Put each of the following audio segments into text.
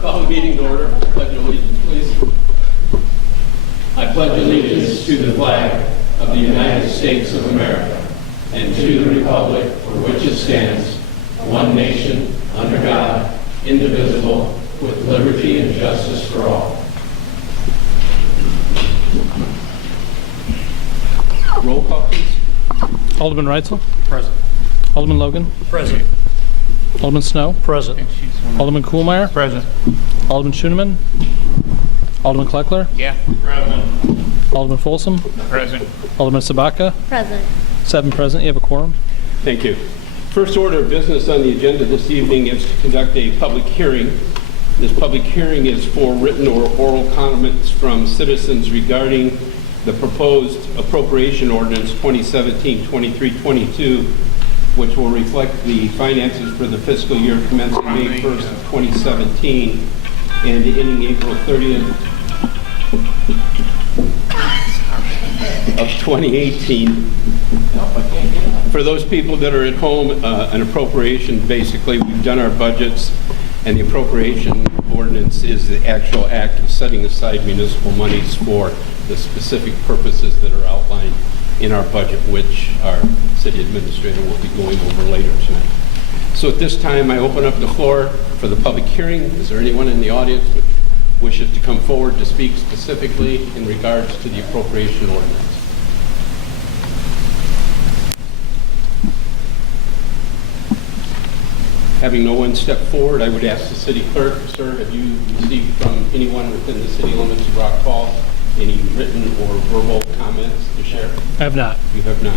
Call the meeting to order. Pledge allegiance, please. I pledge allegiance to the flag of the United States of America and to the republic for which it stands, one nation, under God, indivisible, with liberty and justice for all. Roll call, please. Alderman Reitzel. Present. Alderman Logan. Present. Alderman Snow. Present. Alderman Kuhlmeier. Present. Alderman Schoeneman. Alderman Kleckler. Yeah. Present. Alderman Folsom. Present. Alderman Sabaka. Present. 7 present. You have a quorum. Thank you. First order of business on the agenda this evening is to conduct a public hearing. This public hearing is for written or oral comments from citizens regarding the proposed appropriation ordinance 2017-2322, which will reflect the finances for the fiscal year commencing May 1st of 2017 and ending April 30th of 2018. For those people that are at home, an appropriation, basically, we've done our budgets, and the appropriation ordinance is the actual act of setting aside municipal monies for the specific purposes that are outlined in our budget, which our city administrator will be going over later tonight. So at this time, I open up the floor for the public hearing. Is there anyone in the audience which wishes to come forward to speak specifically in regards to the appropriation ordinance? Having no one step forward, I would ask the city clerk, sir, have you received from anyone within the city limits of Rock Falls any written or verbal comments to share? I have not. You have not.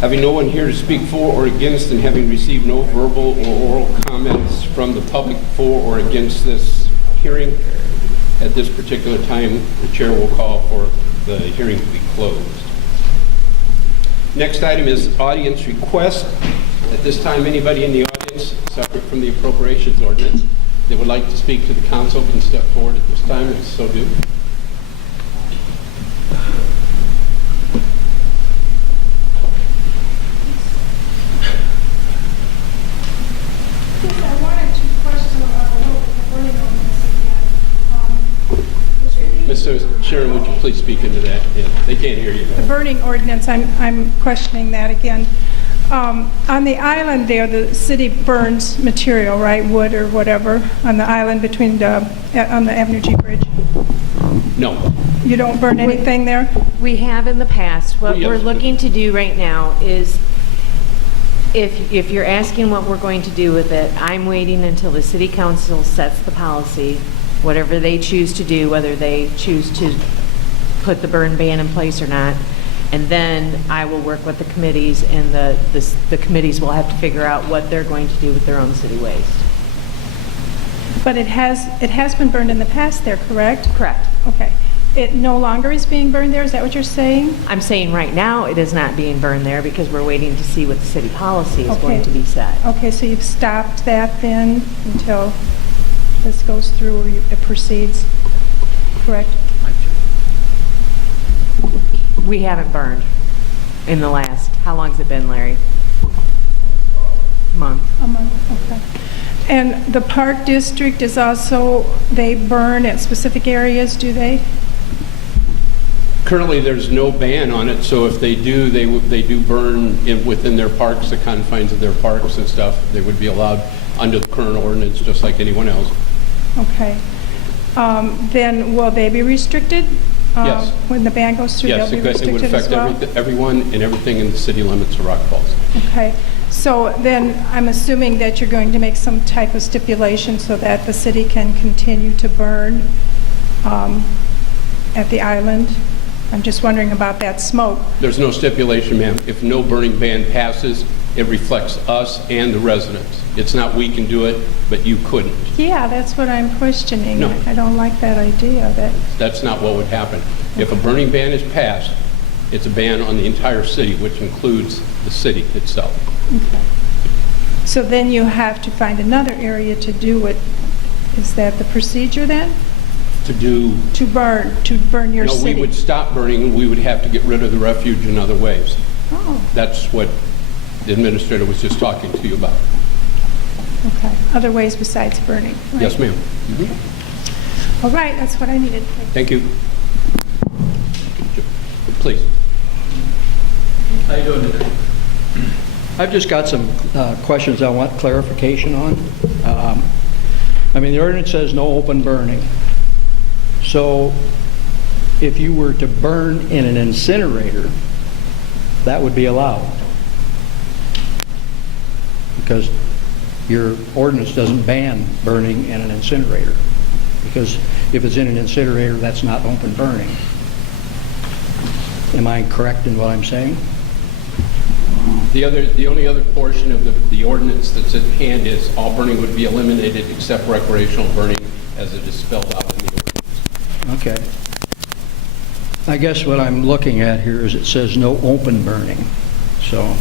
Having no one here to speak for or against, and having received no verbal or oral comments from the public for or against this hearing, at this particular time, the chair will call for the hearing to be closed. Next item is audience request. At this time, anybody in the audience, separate from the appropriations ordinance, that would like to speak to the council can step forward at this time, and so do. Yes, I wanted to question a little bit the burning ordinance again. Mr. Sharon, would you please speak into that? Yeah, they can't hear you. The burning ordinance, I'm questioning that again. On the island there, the city burns material, right, wood or whatever, on the island between on the Avenue G Bridge. No. You don't burn anything there? We have in the past. What Yes. we're looking to do right now is, if you're asking what we're going to do with it, I'm waiting until the city council sets the policy, whatever they choose to do, whether they choose to put the burn ban in place or not. And then I will work with the committees, and the committees will have to figure out what they're going to do with their own city waste. But it has been burned in the past there, correct? Correct. Okay. It no longer is being burned there, is that what you're saying? I'm saying right now it is not being burned there because we're waiting to see what the city policy is going Okay. to be set. Okay, so you've stopped that then until this goes through or it proceeds, correct? We haven't burned in the last, how long's it been, Larry? Month. A month, okay. And the park district is also, they burn at specific areas, do they? Currently, there's no ban on it, so if they do, they do burn within their parks, the confines of their parks and stuff. They would be allowed under the current ordinance, just like anyone else. Okay. Then will they be restricted? Yes. When the ban goes through, Yes, they'll be it would restricted as affect well? everyone and everything in the city limits of Rock Falls. Okay. So then I'm assuming that you're going to make some type of stipulation so that the city can continue to burn at the island? I'm just wondering about that smoke. There's no stipulation, ma'am. If no burning ban passes, it reflects us and the residents. It's not we can do it, but you couldn't. Yeah, that's what I'm questioning. No. I don't like that idea. That's not what would happen. If a burning ban is passed, it's a ban on the entire city, which includes the city itself. Okay. So then you have to find another area to do it. Is that the procedure then? To do, To burn your no, city? we would stop burning, and we would have to get rid of the refuge in other ways. Oh, That's what the administrator was just talking to you about. Okay, other ways besides burning? Right. Yes, ma'am. All right, that's what I needed. Thank you. Please. How you doing today? I've just got some questions I want clarification on. I mean, the ordinance says no open burning. So if you were to burn in an incinerator, that would be allowed? Because your ordinance doesn't ban burning in an incinerator. Because if it's in an incinerator, that's not open burning. Am I correct in what I'm saying? The only other portion of the ordinance that's at hand is all burning would be eliminated except recreational burning as it is spelled out in the ordinance. Okay. I guess what I'm looking at here is it says no open burning. So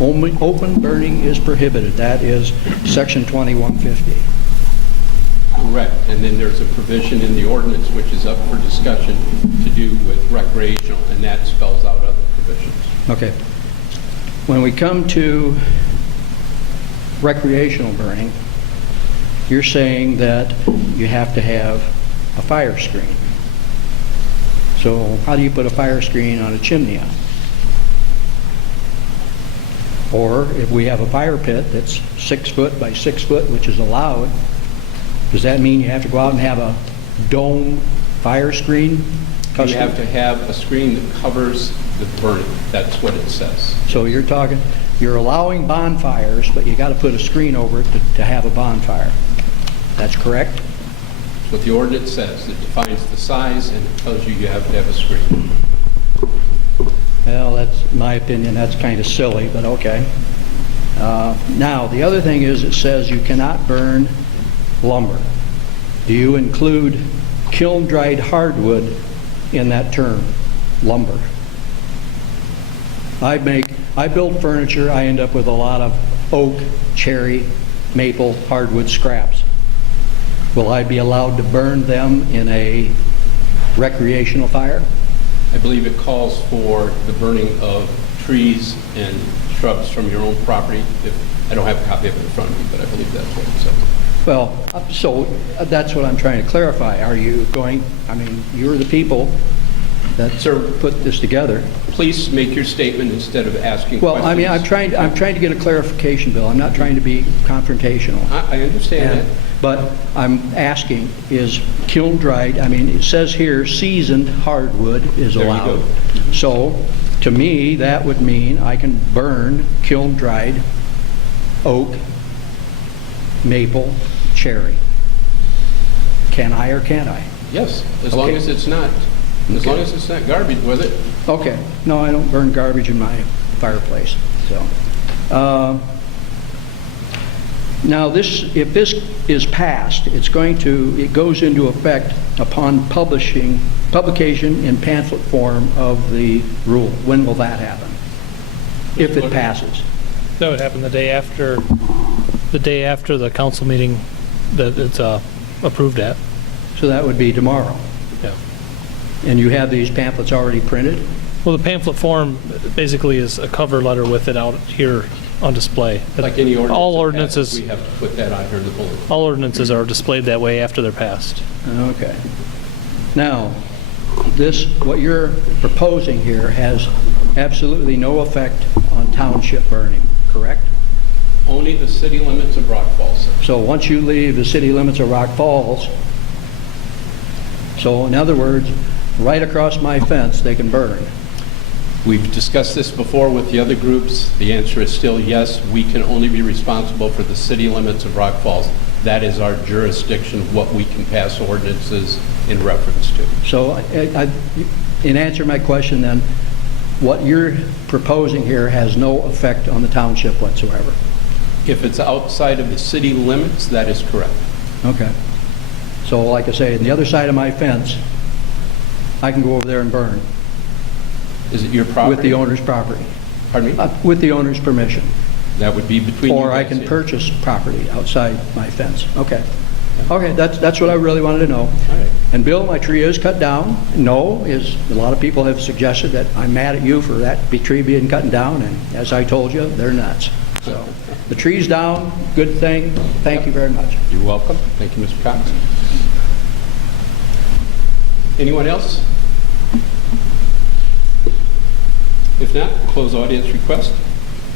only open burning is prohibited. That is section 2150. Correct. And then there's a provision in the ordinance which is up for discussion to do with recreational, and that spells out other provisions. Okay. When we come to recreational burning, you're saying that you have to have a fire screen. So how do you put a fire screen on a chimney? Or if we have a fire pit that's 6 foot by 6 foot, which is allowed, does that mean you have to go out and have a dome fire screen? You have to have a screen that covers the burning. That's what it says. So you're allowing bonfires, but you got to put a screen over it to have a bonfire. That's correct? That's what the ordinance says. It defines the size and it tells you have to have a screen. Well, that's my opinion. That's kind of silly, but okay. Now, the other thing is it says you cannot burn lumber. Do you include kiln-dried hardwood in that term, lumber? I build furniture, I end up with a lot of oak, cherry, maple, hardwood scraps. Will I be allowed to burn them in a recreational fire? I believe it calls for the burning of trees and shrubs from your own property. I don't have a copy of it in front of me, but I believe that's what it says. Well, so that's what I'm trying to clarify. Are you going, I mean, you're the people that Sir, put this together. Please make your statement instead of asking Well, questions. I mean, I'm trying to get a clarification, Bill. I'm not trying to be confrontational. I understand that. But I'm asking, is kiln-dried, I mean, it says here seasoned hardwood is There you allowed. go. So, to me, that would mean I can burn kiln-dried oak, maple, cherry. Can I or can't I? Yes, as long Okay. as it's not. As long as it's not garbage with it. Okay. No, I don't burn garbage in my fireplace, so. Now, if this is passed, it goes into effect upon publication in pamphlet form of the rule. When will that happen? If it passes? That would happen the day after the council meeting that it's approved at. So that would be tomorrow. Yeah. And you have these pamphlets already printed? Well, the pamphlet form basically is a cover letter with it out here on display. Like any ordinance. All that ordinances, passes, we have to put that on here in the bulletin. all ordinances are displayed that way after they're passed. Okay. Now, what you're proposing here has absolutely no effect on township burning, correct? Only the city limits of Rock Falls, sir. So once you leave the city limits of Rock Falls, so in other words, right across my fence, they can burn. We've discussed this before with the other groups. The answer is still yes. We can only be responsible for the city limits of Rock Falls. That is our jurisdiction, what we can pass ordinances in reference to. So in answer to my question then, what you're proposing here has no effect on the township whatsoever? If it's outside of the city limits, that is correct. Okay. So like I say, on the other side of my fence, I can go over there and burn Is it your property? with the owner's property, Pardon me? with the owner's permission. That would be between you Or I guys, can yeah. purchase property outside my fence. Okay. Okay, that's what I really wanted to know. All right. And Bill, my tree is cut down. No, a lot of people have suggested that I'm mad at you for that tree being cut down, and as I told you, they're nuts. So the tree's down, good thing. Thank you very much. You're welcome. Thank you, Mr. Cox. Anyone else? If not, close audience request.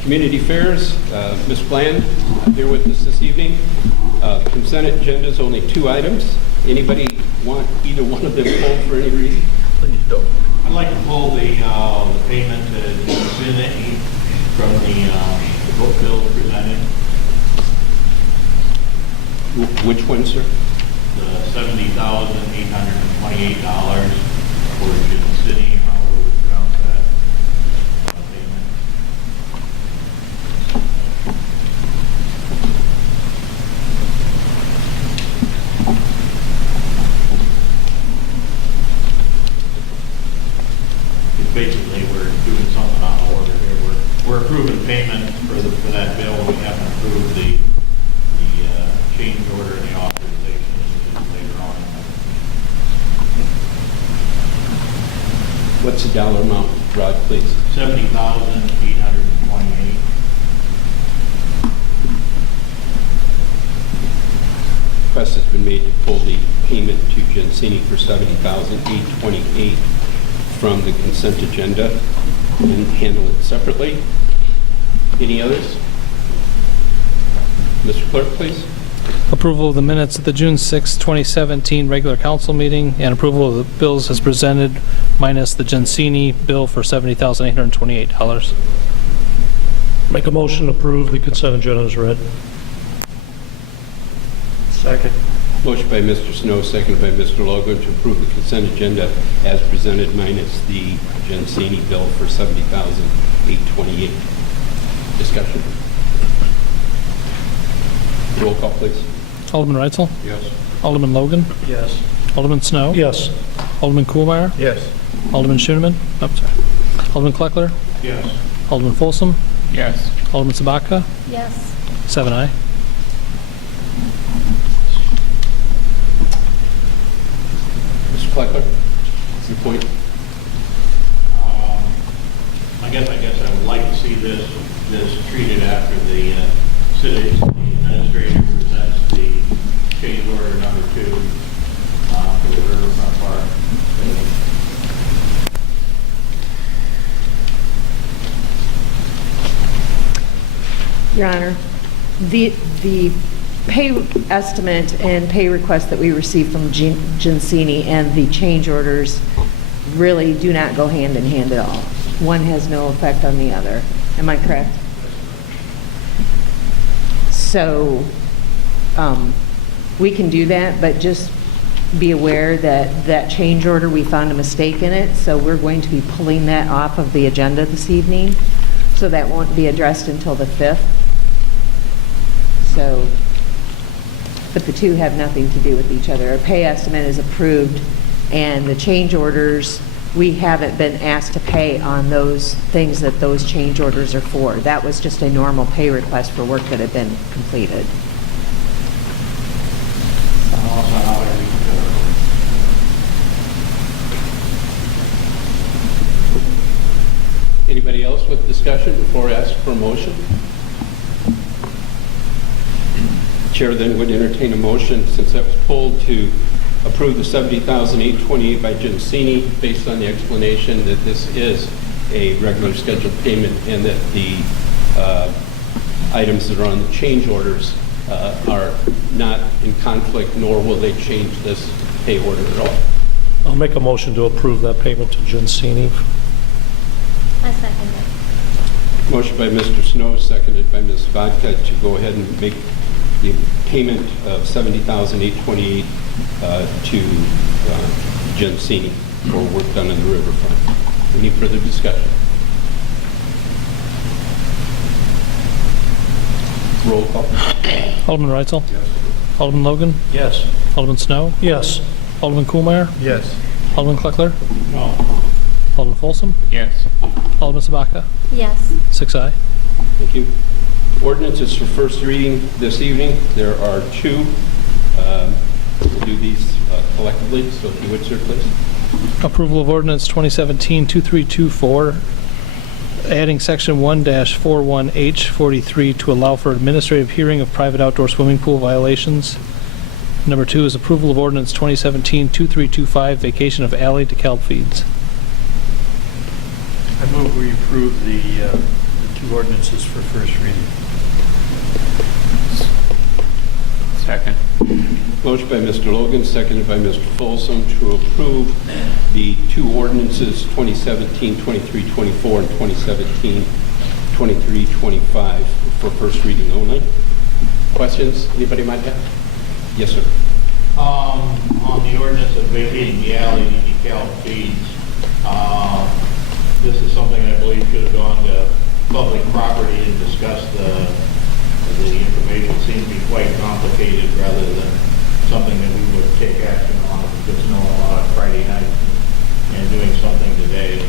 Community affairs, Ms. Bland here with us this evening. Consent agenda is only 2 items. Anybody want either one of them pulled for any reason? Please don't. I'd like to pull the payment to Xfinity from the book bill presented, Which one, sir? the $70,828 for Xfinity, how we would pronounce that payment. Basically, we're doing something on order here. We're approving payment for that bill. We haven't approved the change order and the authorization later on. What's the dollar amount, Rod, please? $70,828. Request has been made to pull the payment to Gensini for $70,828 from the consent agenda and handle it separately. Any others? Mr. Clerk, please. Approval of the minutes of the June 6, 2017 regular council meeting and approval of the bills as presented minus the Gensini bill for $70,828. Make a motion to approve the consent agenda as read. Second. Motion by Mr. Snow, seconded by Mr. Logan to approve the consent agenda as presented minus the Gensini bill for $70,828. Discussion. Roll call, please. Alderman Reitzel? Yes. Alderman Logan? Yes. Alderman Snow? Yes. Alderman Kuhlmeyer? Yes. Alderman Schoeneman? Oh, sorry. Alderman Kleckler? Yes. Alderman Folsom? Yes. Alderman Sabaka? Yes. 7 aye. Mr. Kleckler, your point. I guess I would like to see this treated after the city administrator presents the change order number 2 for the Riverfront Park. Your Honor, the pay estimate and pay request that we received from Gensini and the change orders really do not go hand in hand at all. One has no effect on the other. Am I correct? So we can do that, but just be aware that that change order, we found a mistake in it, so we're going to be pulling that off of the agenda this evening. So that won't be addressed until the 5th. So, but the two have nothing to do with each other. Our pay estimate is approved, and the change orders, we haven't been asked to pay on those things that those change orders are for. That was just a normal pay request for work that had been completed. Also, how I read Anybody else with discussion before I ask for a motion? Chair then would entertain a motion, since that was pulled, to approve the $70,828 by Gensini based on the explanation that this is a regular scheduled payment and that the items that are on the change orders are not in conflict, nor will they change this pay order at all. I'll make a motion to approve that payment to Gensini. I second it. Motion by Mr. Snow, seconded by Ms. Vodka, to go ahead and make the payment of $70,828 to Gensini for work done in the riverfront. Any further discussion? Roll call. Alderman Reitzel? Yes. Alderman Logan? Yes. Alderman Snow? Yes. Alderman Kuhlmeyer? Yes. Alderman Kleckler? No. Alderman Folsom? Yes. Alderman Sabaka? Yes. 6 aye. Thank you. Ordinances for first reading this evening. There are 2. We'll do these collectively, so if you would, sir, please. Approval of ordinance 2017-2324, adding section 1-41H43 to allow for administrative hearing of private outdoor swimming pool violations. Number 2 is approval of ordinance 2017-2325, vacation of alley DeKalb feeds. I move we approve the two ordinances for first reading. Second. Motion by Mr. Logan, seconded by Mr. Folsom to approve the two ordinances, 2017-2324 and 2017-2325 for first reading only. Questions anybody might have? Yes, sir. On the ordinance of vacating the alley DeKalb feeds, this is something I believe should have gone to public property and discussed the information. It seems to be quite complicated rather than something that we would take action on just on Friday night and doing something today.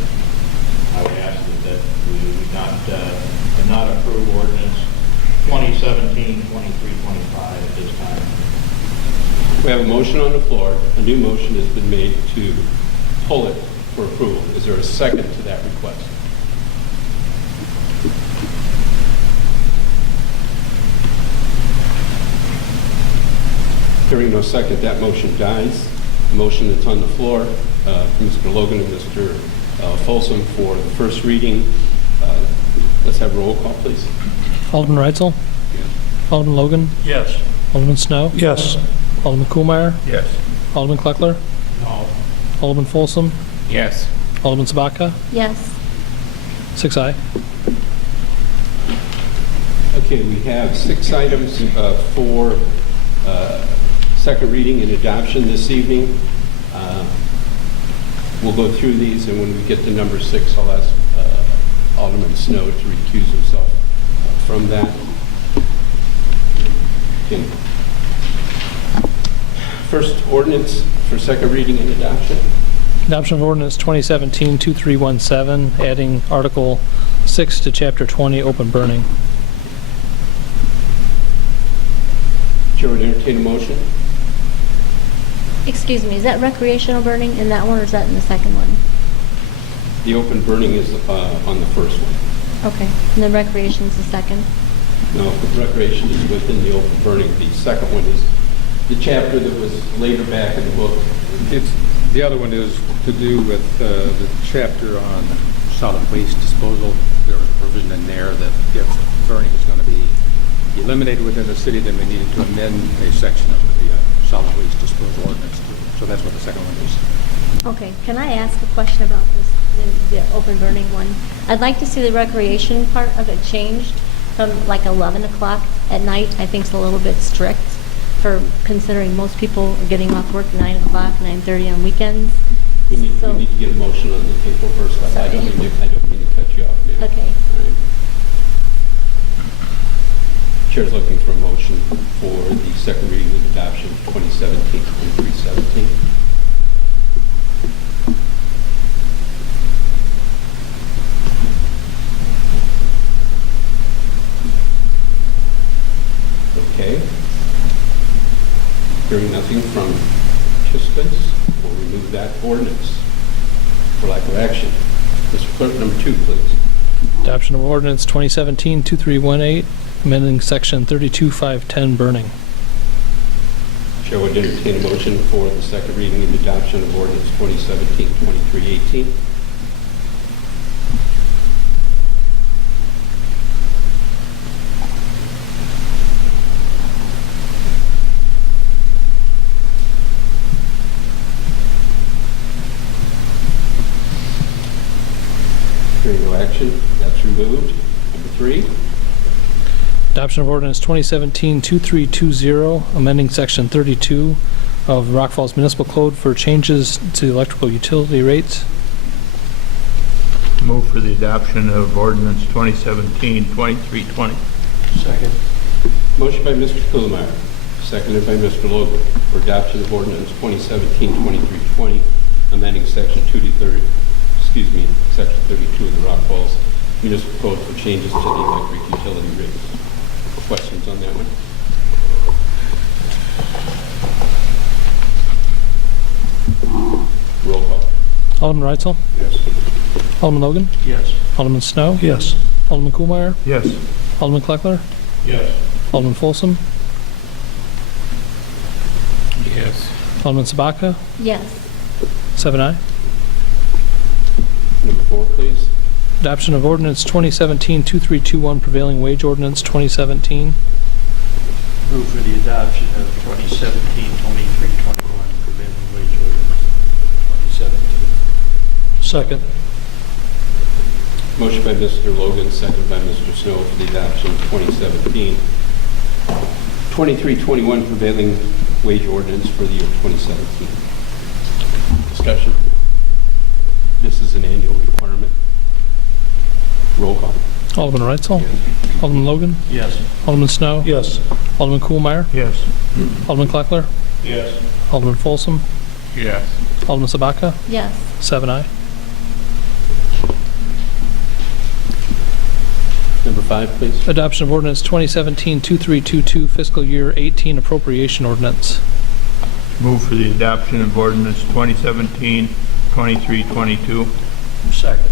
I would ask that we not approve ordinance 2017-2325 at this time. We have a motion on the floor. A new motion has been made to pull it for approval. Is there a second to that request? Hearing no second, that motion dies. The motion that's on the floor from Mr. Logan and Mr. Folsom for the first reading. Let's have a roll call, please. Alderman Reitzel? Alderman Logan? Yes. Alderman Snow? Yes. Alderman Kuhlmeyer? Yes. Alderman Kleckler? No. Alderman Folsom? Yes. Alderman Sabaka? Yes. 6 aye. Okay, we have 6 items for second reading and adoption this evening. We'll go through these, and when we get to number 6, I'll ask Alderman Snow to recuse himself from that. Okay. First ordinance for second reading and adoption. Adoption of ordinance 2017-2317, adding Article 6 to Chapter 20, open burning. Chair would entertain a motion. Excuse me, is that recreational burning in that one, or is that in the second one? The open burning is on the first one. Okay, and then recreation's the second? No, recreation is within the open burning. The second one is the chapter that was later back in the book. The other one is to do with the chapter on solid waste disposal. There was a provision in there that if burning is going to be eliminated within the city, then we needed to amend a section of the solid waste disposal ordinance. So that's what the second one is. Okay, can I ask a question about this, the open burning one? I'd like to see the recreation part of it changed from like 11 o'clock at night. I think it's a little bit strict for considering most people are getting off work 9 o'clock, 9:30 on weekends. We need So- to get a motion on the table first. I don't mean to cut you off, ma'am. Okay. All right. Chair's looking for a motion for the second reading and adoption of 2017-2317. Okay. Hearing nothing from participants, we'll remove that ordinance for lack of action. Mr. Clerk, number 2, please. Adoption of ordinance 2017-2318, amending section 32.510, burning. Chair would entertain a motion for the second reading and adoption of ordinance 2017-2318. Hearing no action, that's removed. Number 3. Adoption of ordinance 2017-2320, amending section 32 of Rock Falls Municipal Code for changes to electrical utility rates. Move for the adoption of ordinance 2017-2320. Second. Motion by Mr. Kuhlmeyer, seconded by Mr. Logan, for adoption of ordinance 2017-2320, amending section 230, section 32 of the Rock Falls Municipal Code for changes to the electric utility rates. Questions on that one? Roll call. Alderman Reitzel? Yes. Alderman Logan? Yes. Alderman Snow? Yes. Alderman Kuhlmeyer? Yes. Alderman Kleckler? Yes. Alderman Folsom? Yes. Alderman Sabaka? Yes. 7 aye. Number 4, please. Adoption of ordinance 2017-2321, prevailing wage ordinance 2017. Move for the adoption of 2017-2321 prevailing wage ordinance 2017. Second. Motion by Mr. Logan, second by Mr. Snow for the adoption of 2017-2321 prevailing wage ordinance for the year 2017. Discussion. This is an annual requirement. Roll call. Alderman Reitzel? Alderman Logan? Yes. Alderman Snow? Yes. Alderman Kuhlmeyer? Yes. Alderman Kleckler? Yes. Alderman Folsom? Yes. Alderman Sabaka? Yes. 7 aye. Number 5, please. Adoption of ordinance 2017-2322, fiscal year 18 appropriation ordinance. Move for the adoption of ordinance 2017-2322. Second.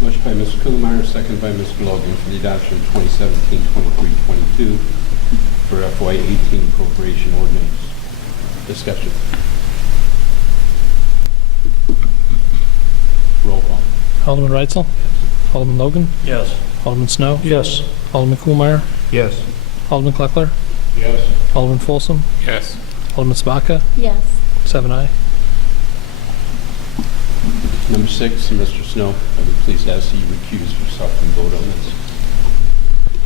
Motion by Mr. Kuhlmeyer, second by Mr. Logan for the adoption of 2017-2322 for FY18 appropriation ordinance. Discussion. Roll call. Alderman Reitzel? Alderman Logan? Yes. Alderman Snow? Yes. Alderman Kuhlmeyer? Yes. Alderman Kleckler? Yes. Alderman Folsom? Yes. Alderman Sabaka? Yes. 7 aye. Number 6, Mr. Snow, I would please ask that you recuse yourself from vote on this.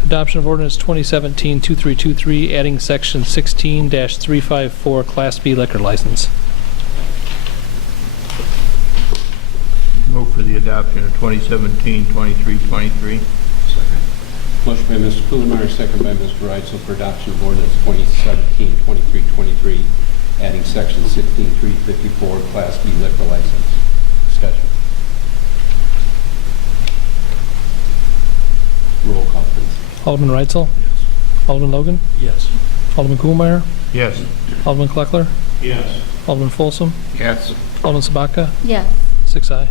Adoption of ordinance 2017-2323, adding section 16-354, Class B liquor license. Move for the adoption of 2017-2323. Second. Motion by Mr. Kuhlmeyer, second by Mr. Reitzel for adoption of ordinance 2017-2323, adding section 16354, Class B liquor license. Discussion. Roll call, please. Alderman Reitzel? Yes. Alderman Logan? Yes. Alderman Kuhlmeyer? Yes. Alderman Kleckler? Yes. Alderman Folsom? Yes. Alderman Sabaka? Yes. 6 aye.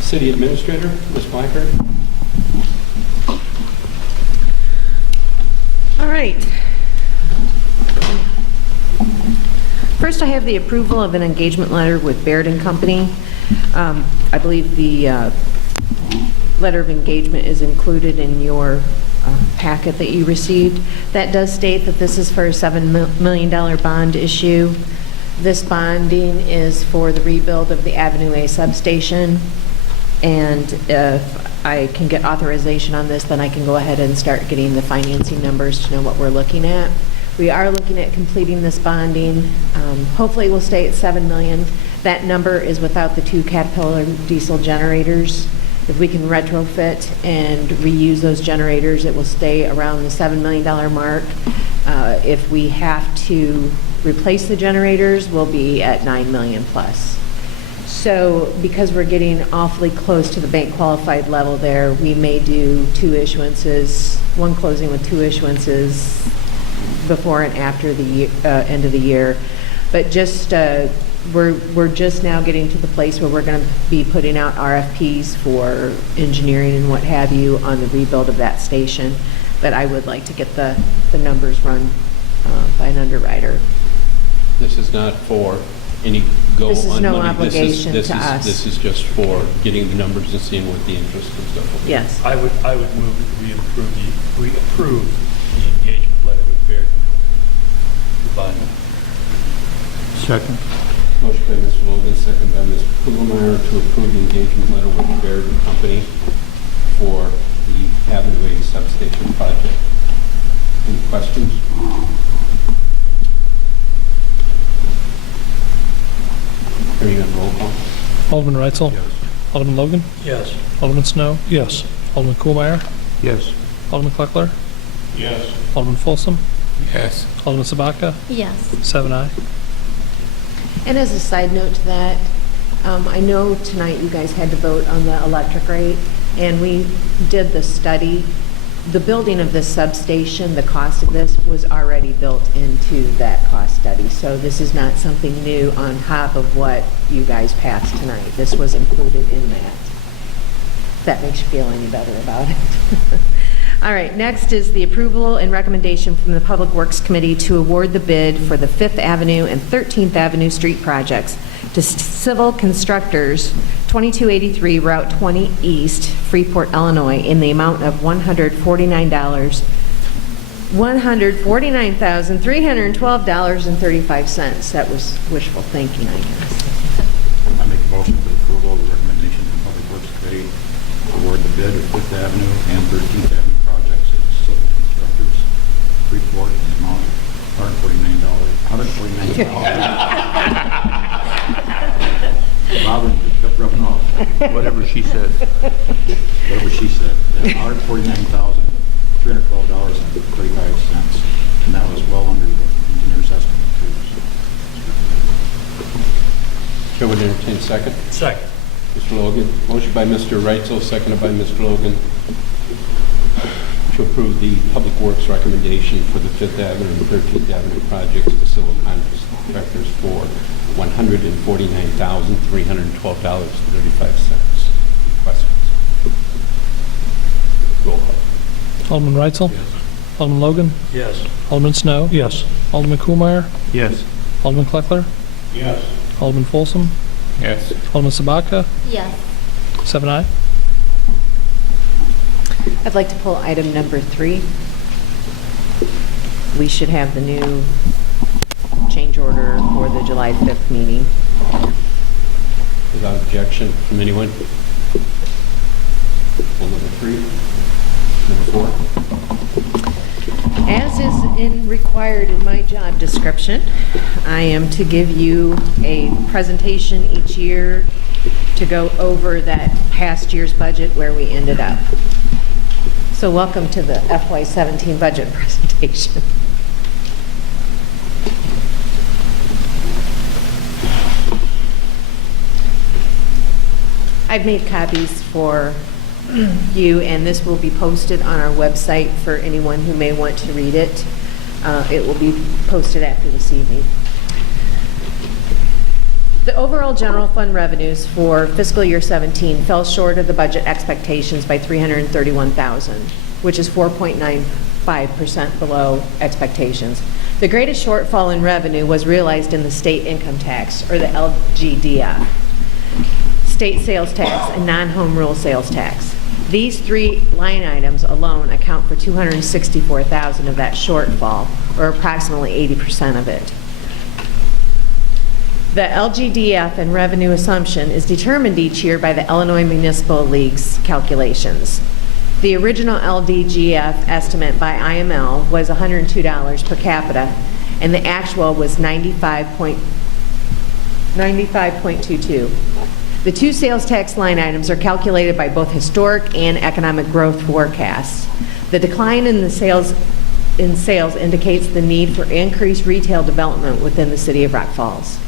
City Administrator, Ms. Blackard. All right. First, I have the approval of an engagement letter with Baird and Company. I believe the letter of engagement is included in your packet that you received. That does state that this is for a $7 million bond issue. This bonding is for the rebuild of the Avenue A substation. And if I can get authorization on this, then I can go ahead and start getting the financing numbers to know what we're looking at. We are looking at completing this bonding. Hopefully, we'll stay at $7 million. That number is without the 2 Caterpillar diesel generators. If we can retrofit and reuse those generators, it will stay around the $7 million mark. If we have to replace the generators, we'll be at $9 million plus. So because we're getting awfully close to the bank qualified level there, we may do 2 issuances, one closing with 2 issuances before and after the end of the year. But just we're just now getting to the place where we're going to be putting out RFPs for engineering and what have you on the rebuild of that station. But I would like to get the numbers run by an underwriter. This is not for any go on money. This is no obligation This to us. This is just for getting the numbers and seeing what the interest and stuff will be. Yes. I would move that we approve the engagement letter with Baird and Company. Second. Motion by Mr. Logan, second by Mr. Kuhlmeyer to approve the engagement letter with Baird and Company for the Avenue A substation project. Any questions? Hearing none, roll call. Alderman Reitzel? Yes. Alderman Logan? Yes. Alderman Snow? Yes. Alderman Kuhlmeyer? Yes. Alderman Kleckler? Yes. Alderman Folsom? Yes. Alderman Sabaka? Yes. 7 aye. And as a side note to that, I know tonight you guys had to vote on the electric rate, and we did the study the building of this substation, the cost of this was already built into that cost study. So this is not something new on top of what you guys passed tonight. This was included in that. If that makes you feel any better about it. All right, next is the approval and recommendation from the Public Works Committee to award the bid for the 5th Avenue and 13th Avenue street projects to Civil Constructors, 2283 Route 20 East, Freeport, Illinois, in the amount of $149,312.35. That was wishful thinking, I guess. I make a motion for approval of the recommendation from Public Works Committee to award the bid of 5th Avenue and 13th Avenue projects to Civil Constructors, Freeport, in the amount of $149. Robin kept rubbing off. Whatever she said. Whatever she said. $149,312.35, and that was well under the engineer's estimate, too. Chair would entertain second. Second. Mr. Logan. Motion by Mr. Reitzel, seconded by Mr. Logan, to approve the Public Works recommendation for the 5th Avenue and 13th Avenue projects to civil contractors for $149,312.35. Questions? Roll call. Alderman Reitzel? Yes. Alderman Logan? Yes. Alderman Snow? Yes. Alderman Kuhlmeyer? Yes. Alderman Kleckler? Yes. Alderman Folsom? Yes. Alderman Sabatka? Yes. 7 aye. I'd like to pull item number 3. We should have the new change order for the July 5th meeting. Without objection from anyone? Pull number 3. Number 4. As is required in my job description, I am to give you a presentation each year to go over that past year's budget where we ended up. So welcome to the FY17 budget presentation. I've made copies for you, and this will be posted on our website for anyone who may want to read it. It will be posted after this evening. The overall general fund revenues for fiscal year 17 fell short of the budget expectations by $331,000, which is 4.95% below expectations. The greatest shortfall in revenue was realized in the state income tax, or the LGDF, state sales tax, and non-home rule sales tax. These 3 line items alone account for $264,000 of that shortfall, or approximately 80% of it. The LGDF and revenue assumption is determined each year by the Illinois Municipal League's calculations. The original LDGF estimate by IML was $102 per capita, and the actual was 95.22. The 2 sales tax line items are calculated by both historic and economic growth forecasts. The decline in the sales indicates the need for increased retail development within the city of Rock Falls.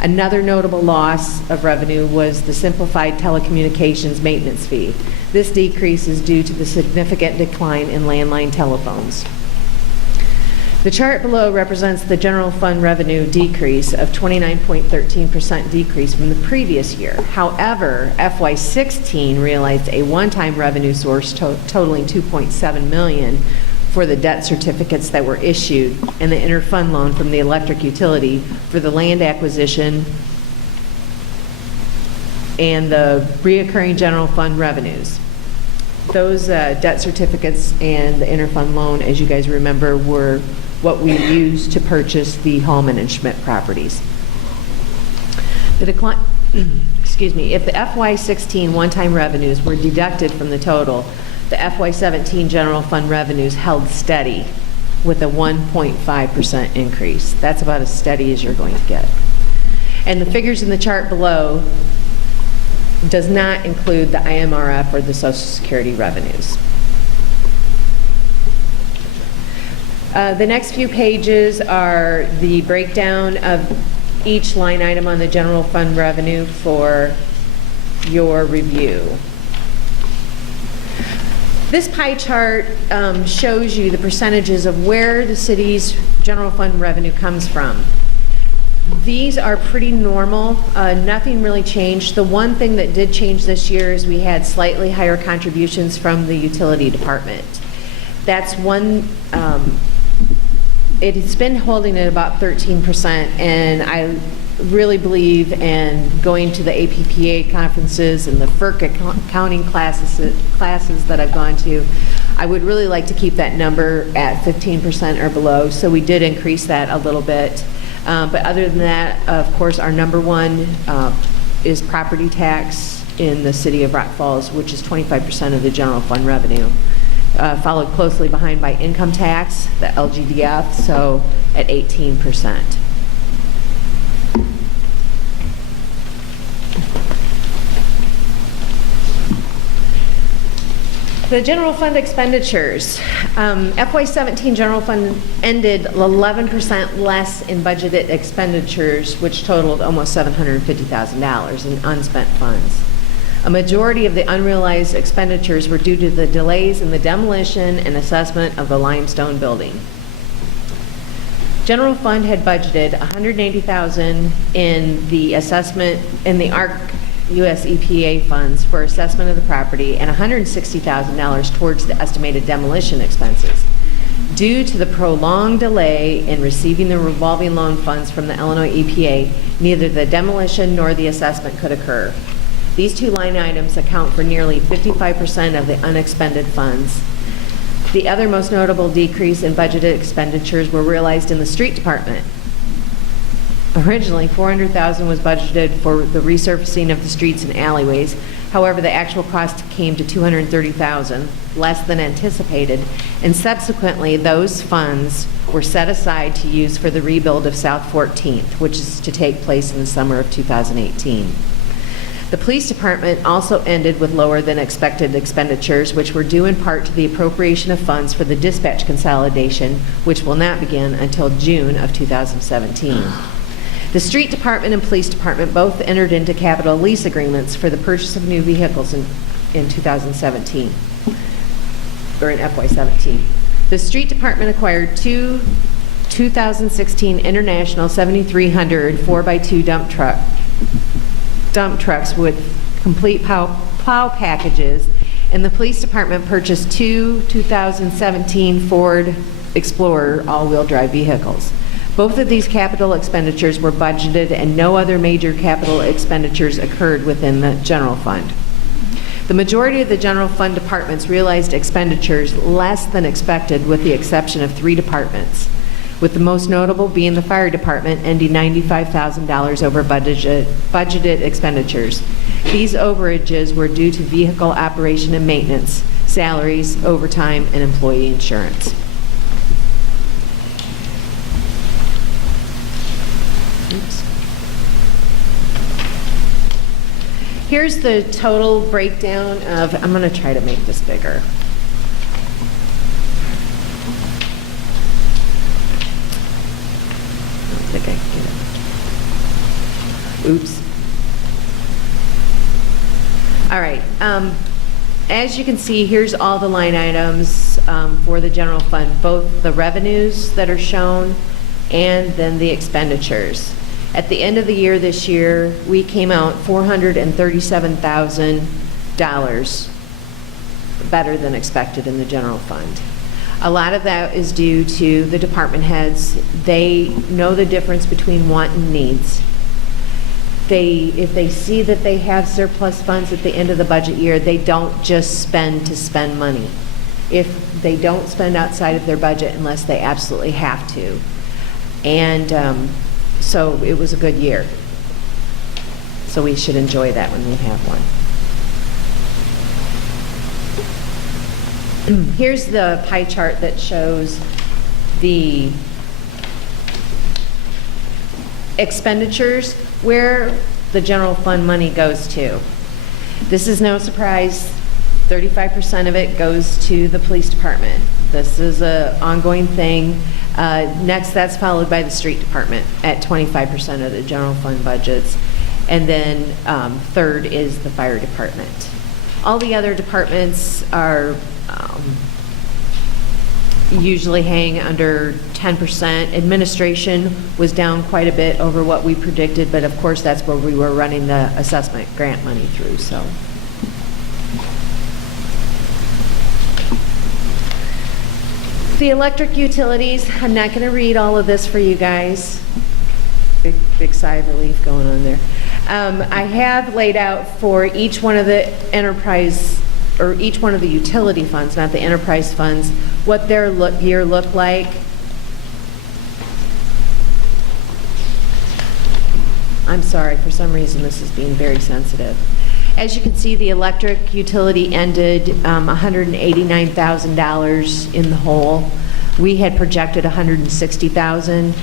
Another notable loss of revenue was the simplified telecommunications maintenance fee. This decrease is due to the significant decline in landline telephones. The chart below represents the general fund revenue decrease of 29.13% decrease from the previous year. However, FY16 realized a one-time revenue source totaling $2.7 million for the debt certificates that were issued and the interfund loan from the electric utility for the land acquisition and the reoccurring general fund revenues. Those debt certificates and the interfund loan, as you guys remember, were what we used to purchase the Hallman and Schmidt properties. The decline, excuse me, if the FY16 one-time revenues were deducted from the total, the FY17 general fund revenues held steady with a 1.5% increase. That's about as steady as you're going to get. And the figures in the chart below does not include the IMRF or the Social Security revenues. The next few pages are the breakdown of each line item on the general fund revenue for your review. This pie chart shows you the percentages of where the city's general fund revenue comes from. These are pretty normal. Nothing really changed. The one thing that did change this year is we had slightly higher contributions from the utility department. That's one, it's been holding at about 13%, and I really believe in going to the APPA conferences and the FERC accounting classes that I've gone to. I would really like to keep that number at 15% or below, so we did increase that a little bit. But other than that, of course, our number one is property tax in the city of Rock Falls, which is 25% of the general fund revenue. Followed closely behind by income tax, the LGDF, so at 18%. The general fund expenditures. FY17 general fund ended 11% less in budgeted expenditures, which totaled almost $750,000 in unspent funds. A majority of the unrealized expenditures were due to the delays in the demolition and assessment of the limestone building. General fund had budgeted $180,000 in the assessment in the ARC U.S. EPA funds for assessment of the property and $160,000 towards the estimated demolition expenses. Due to the prolonged delay in receiving the revolving loan funds from the Illinois EPA, neither the demolition nor the assessment could occur. These two line items account for nearly 55% of the unexpended funds. The other most notable decrease in budgeted expenditures were realized in the street department. Originally, $400,000 was budgeted for the resurfacing of the streets and alleyways. However, the actual cost came to $230,000, less than anticipated, and subsequently those funds were set aside to use for the rebuild of South 14th, which is to take place in the summer of 2018. The police department also ended with lower than expected expenditures, which were due in part to the appropriation of funds for the dispatch consolidation, which will not begin until June of 2017. The street department and police department both entered into capital lease agreements for the purchase of new vehicles in 2017, or in FY17. The street department acquired two 2016 International 7300 4x2 dump trucks with complete plow packages, and the police department purchased two 2017 Ford Explorer all-wheel drive vehicles. Both of these capital expenditures were budgeted and no other major capital expenditures occurred within the general fund. The majority of the general fund departments realized expenditures less than expected with the exception of 3 departments, with the most notable being the fire department ending $95,000 over budgeted expenditures. These overages were due to vehicle operation and maintenance, salaries, overtime, and employee insurance. Oops. Here's the total breakdown of, I'm going to try to make this bigger. I don't think I can get it. Oops. All right. As you can see, here's all the line items for the general fund, both the revenues that are shown and then the expenditures. At the end of the year this year, we came out $437,000 better than expected in the general fund. A lot of that is due to the department heads. They know the difference between want and needs. If they see that they have surplus funds at the end of the budget year, they don't just spend to spend money. If they don't spend outside of their budget unless they absolutely have to. And so it was a good year. So we should enjoy that when we have one. Here's the pie chart that shows the expenditures, where the general fund money goes to. This is no surprise. 35% of it goes to the police department. This is an ongoing thing. Next, that's followed by the street department at 25% of the general fund budgets. And then third is the fire department. All the other departments are usually hang under 10%. Administration was down quite a bit over what we predicted, but of course, that's where we were running the assessment grant money through, so. The electric utilities, I'm not going to read all of this for you guys. Big sigh of relief going on there. I have laid out for each one of the enterprise, or each one of the utility funds, not the enterprise funds, what their year looked like. I'm sorry, for some reason this is being very sensitive. As you can see, the electric utility ended $189,000 in the hole. We had projected $160,000.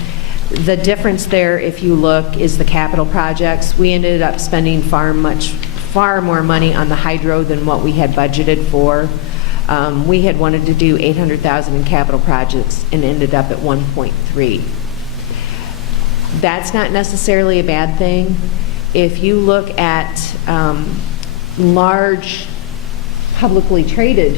The difference there, if you look, is the capital projects. We ended up spending far more money on the hydro than what we had budgeted for. We had wanted to do $800,000 in capital projects and ended up at 1.3. That's not necessarily a bad thing. If you look at large publicly traded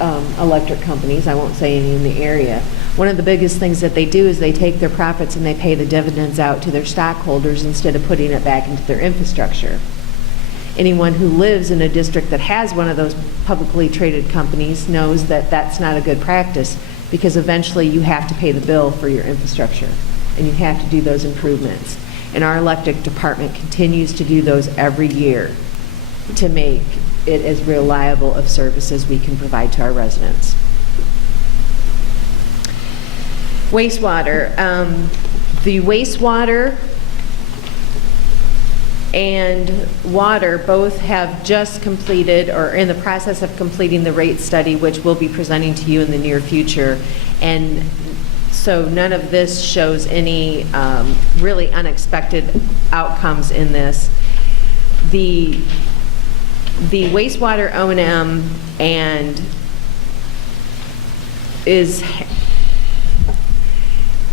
electric companies, I won't say any in the area, one of the biggest things that they do is they take their profits and they pay the dividends out to their stockholders instead of putting it back into their infrastructure. Anyone who lives in a district that has one of those publicly traded companies knows that that's not a good practice, because eventually you have to pay the bill for your infrastructure and you have to do those improvements. And our electric department continues to do those every year to make it as reliable of service as we can provide to our residents. Wastewater. The wastewater and water both have just completed or are in the process of completing the rate study, which we'll be presenting to you in the near future. And so none of this shows any really unexpected outcomes in this. The wastewater O&M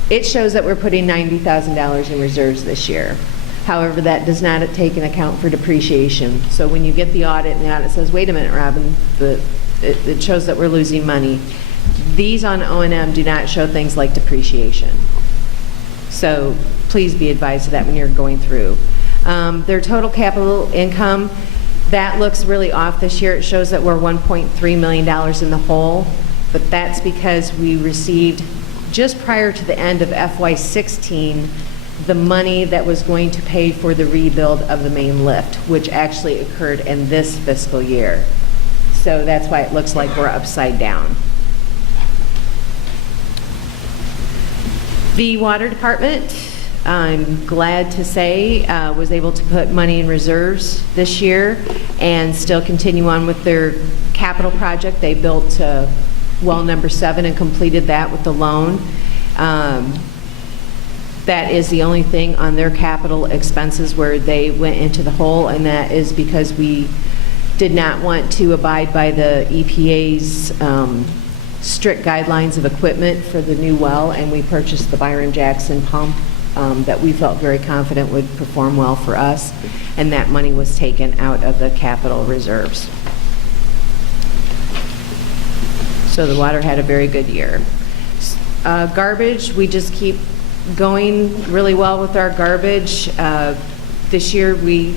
it shows that we're putting $90,000 in reserves this year. However, that does not take into account for depreciation. So when you get the audit and the audit says, wait a minute, Robin, it shows that we're losing money. These on O&M do not show things like depreciation. So please be advised of that when you're going through. Their total capital income, that looks really off this year. It shows that we're $1.3 million in the hole, but that's because we received, just prior to the end of FY16, the money that was going to pay for the rebuild of the main lift, which actually occurred in this fiscal year. So that's why it looks like we're upside down. The water department, I'm glad to say, was able to put money in reserves this year and still continue on with their capital project. They built well number 7 and completed that with the loan. That is the only thing on their capital expenses where they went into the hole, and that is because we did not want to abide by the EPA's strict guidelines of equipment for the new well, and we purchased the Byron Jackson pump that we felt very confident would perform well for us, and that money was taken out of the capital reserves. So the water had a very good year. Garbage, we just keep going really well with our garbage. This year we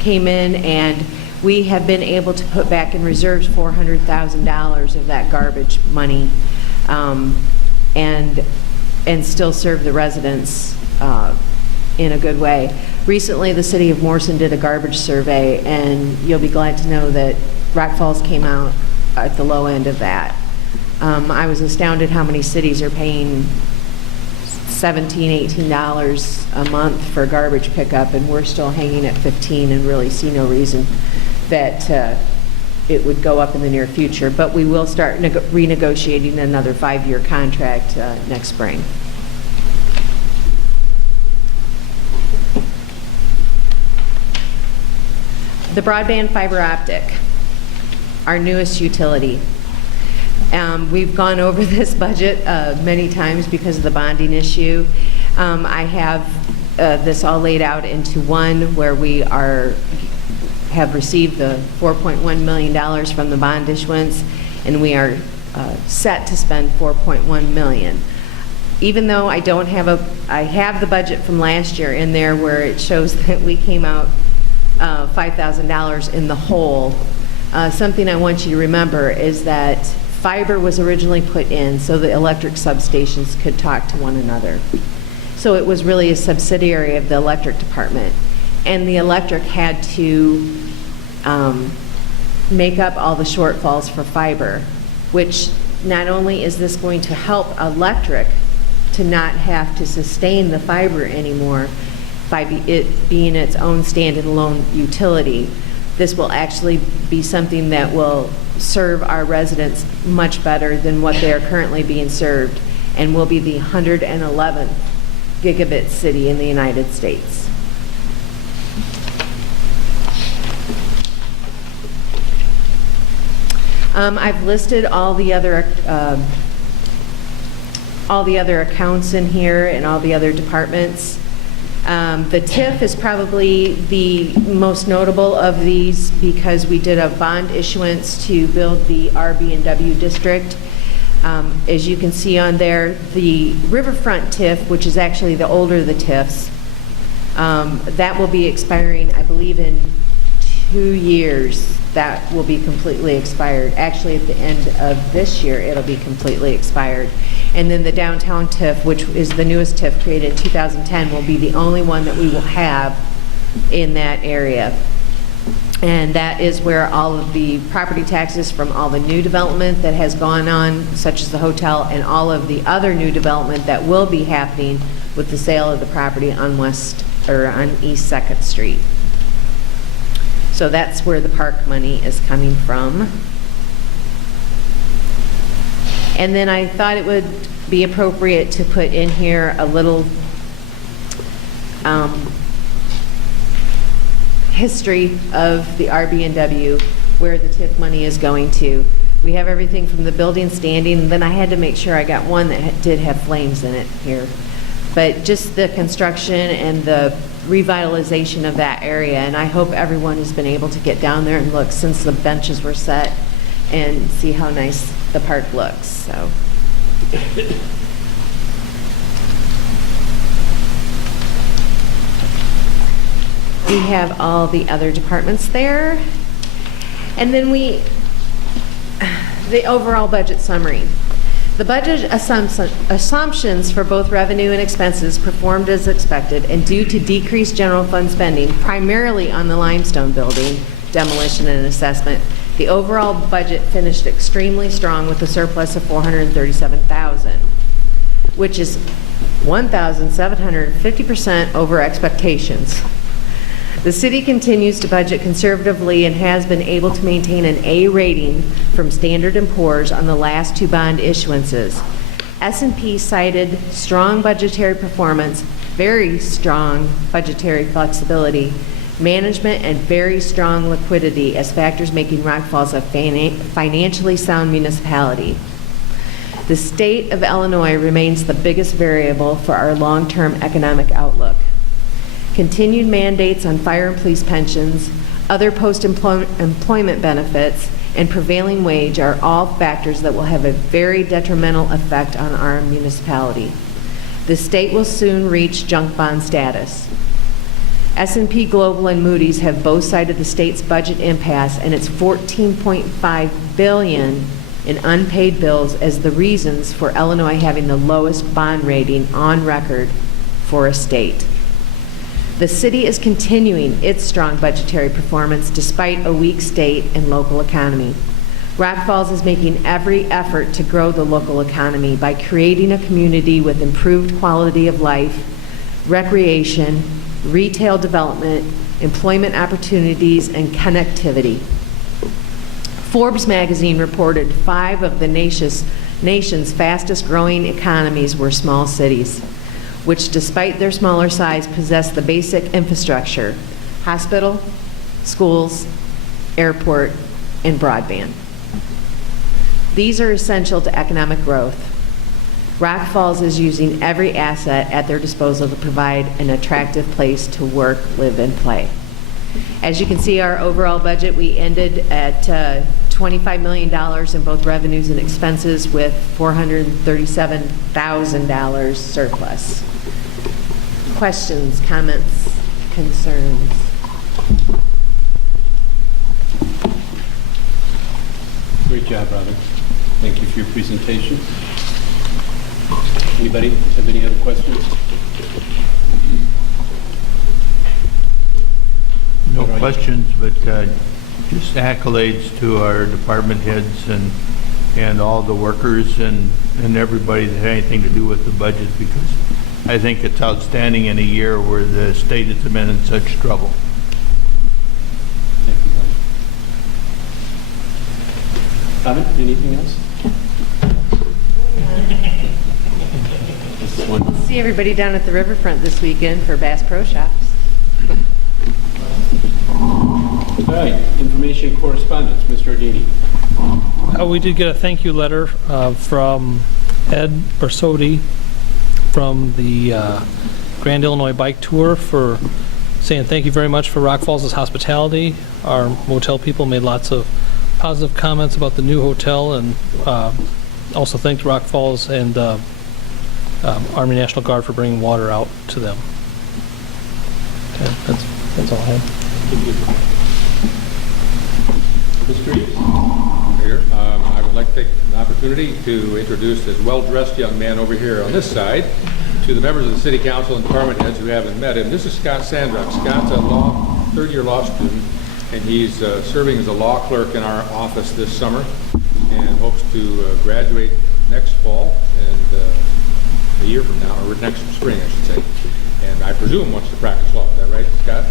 came in and we have been able to put back in reserves $400,000 of that garbage money and still serve the residents in a good way. Recently, the city of Morrison did a garbage survey, and you'll be glad to know that Rock Falls came out at the low end of that. I was astounded how many cities are paying $17, $18 a month for garbage pickup, and we're still hanging at $15 and really see no reason that it would go up in the near future. But we will start renegotiating another 5-year contract next spring. The broadband fiber optic, our newest utility. We've gone over this budget many times because of the bonding issue. I have this all laid out into one where we are have received the $4.1 million from the bond issuance, and we are set to spend $4.1 million. Even though I don't have I have the budget from last year in there where it shows that we came out $5,000 in the hole. Something I want you to remember is that fiber was originally put in so the electric substations could talk to one another. So it was really a subsidiary of the electric department. And the electric had to make up all the shortfalls for fiber, which not only is this going to help electric to not have to sustain the fiber anymore by it being its own standalone utility, this will actually be something that will serve our residents much better than what they are currently being served, and will be the 111th gigabit city in the United States. I've listed all the other accounts in here and all the other departments. The TIF is probably the most notable of these because we did a bond issuance to build the RB&W district. As you can see on there, the Riverfront TIF, which is actually the older of the TIFs, that will be expiring, I believe, in 2 years. That will be completely expired. Actually, at the end of this year, it'll be completely expired. And then the downtown TIF, which is the newest TIF created in 2010, will be the only one that we will have in that area. And that is where all of the property taxes from all the new development that has gone on, such as the hotel, and all of the other new development that will be happening with the sale of the property on East 2nd Street. So that's where the park money is coming from. And then I thought it would be appropriate to put in here a little history of the RB&W, where the TIF money is going to. We have everything from the building standing, and then I had to make sure I got one that did have flames in it here. But just the construction and the revitalization of that area, and I hope everyone has been able to get down there and look since the benches were set and see how nice the park looks. So. We have all the other departments there. And then the overall budget summary. The budget assumptions for both revenue and expenses performed as expected, and due to decreased general fund spending, primarily on the limestone building, demolition and assessment, the overall budget finished extremely strong with a surplus of $437,000, which is 1,750% over expectations. The city continues to budget conservatively and has been able to maintain an A rating from Standard & Poor's on the last 2 bond issuances. S&P cited strong budgetary performance, very strong budgetary flexibility, management, and very strong liquidity as factors making Rock Falls a financially sound municipality. The state of Illinois remains the biggest variable for our long-term economic outlook. Continued mandates on fire and police pensions, other post-employment benefits, and prevailing wage are all factors that will have a very detrimental effect on our municipality. The state will soon reach junk bond status. S&P Global and Moody's have both cited the state's budget impasse and its $14.5 billion in unpaid bills as the reasons for Illinois having the lowest bond rating on record for a state. The city is continuing its strong budgetary performance despite a weak state and local economy. Rock Falls is making every effort to grow the local economy by creating a community with improved quality of life, recreation, retail development, employment opportunities, and connectivity. Forbes magazine reported 5 of the nation's fastest growing economies were small cities, which despite their smaller size possess the basic infrastructure: hospital, schools, airport, and broadband. These are essential to economic growth. Rock Falls is using every asset at their disposal to provide an attractive place to work, live, and play. As you can see, our overall budget, we ended at $25 million in both revenues and expenses with $437,000 surplus. Questions, comments, concerns? Great job, Robin. Thank you for your presentation. Anybody have any other questions? No questions, but just accolades to our department heads and all the workers and everybody that had anything to do with the budget, because I think it's outstanding in a year where the state has been in such trouble. Thank you, Robin, anything else? This one. See everybody down at the riverfront this weekend for Bass Pro Shops. All right, information correspondence, Mr. Ardini. We did get a thank you letter from Ed Bersotti from the Grand Illinois Bike Tour for saying thank you very much for Rock Falls' hospitality. Our motel people made lots of positive comments about the new hotel, and also thanked Rock Falls and Army National Guard for bringing water out to them. Okay, that's all I have. Mr. Reeves. Here, I would like to take an opportunity to introduce this well-dressed young man over here on this side to the members of the City Council and department heads who haven't met him. This is Scott Sandrock. Scott's a third-year law student, and he's serving as a law clerk in our office this summer and hopes to graduate next fall and a year from now, or next spring, I should say. And I presume wants to practice law. Is that right, Scott?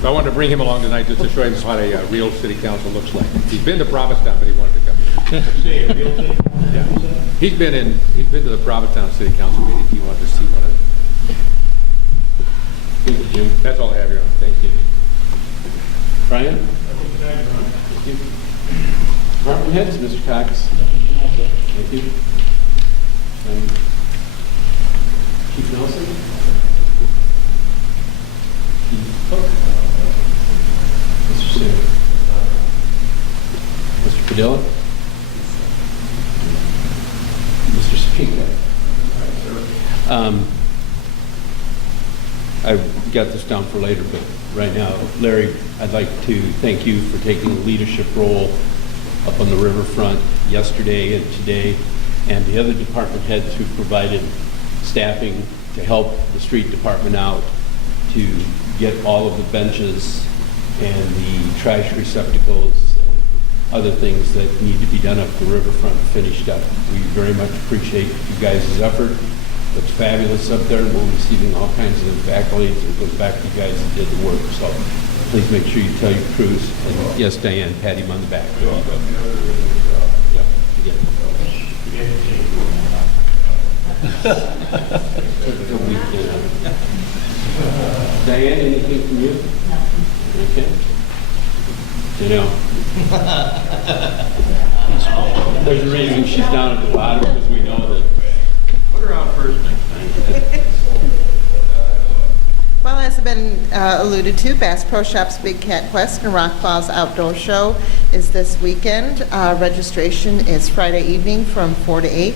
So I wanted to bring him along tonight just to show him what a real city council looks like. He's been to Provincetown, but he wanted to come here. Yeah. He's been to the Provincetown City Council meeting. He wanted to see one of them. Thank you, Jim. That's all I have here. Thank you. Brian? Thank you. Department heads, Mr. Cox. Thank you. Chief Nelson? Mr. Sue? Mr. Padilla? Mr. Speaker? I got this down for later, but right now, Larry, I'd like to thank you for taking the leadership role up on the riverfront yesterday and today, and the other department heads who provided staffing to help the street department out to get all of the benches and the trash receptacles and other things that need to be done up the riverfront finished up. We very much appreciate you guys' effort. It's fabulous up there, and we're receiving all kinds of accolades. It goes back to you guys that did the work. So please make sure you tell your crews. And yes, Diane, pat him on the back. Yeah, yeah. Diane, anything from you? Okay. You know, there's a reason she's down at the bottom, because we know that. Put her out first next time. Well, as has been alluded to, Bass Pro Shops Big Cat Quest and Rock Falls Outdoor Show is this weekend. Registration is Friday evening from 4 to 8.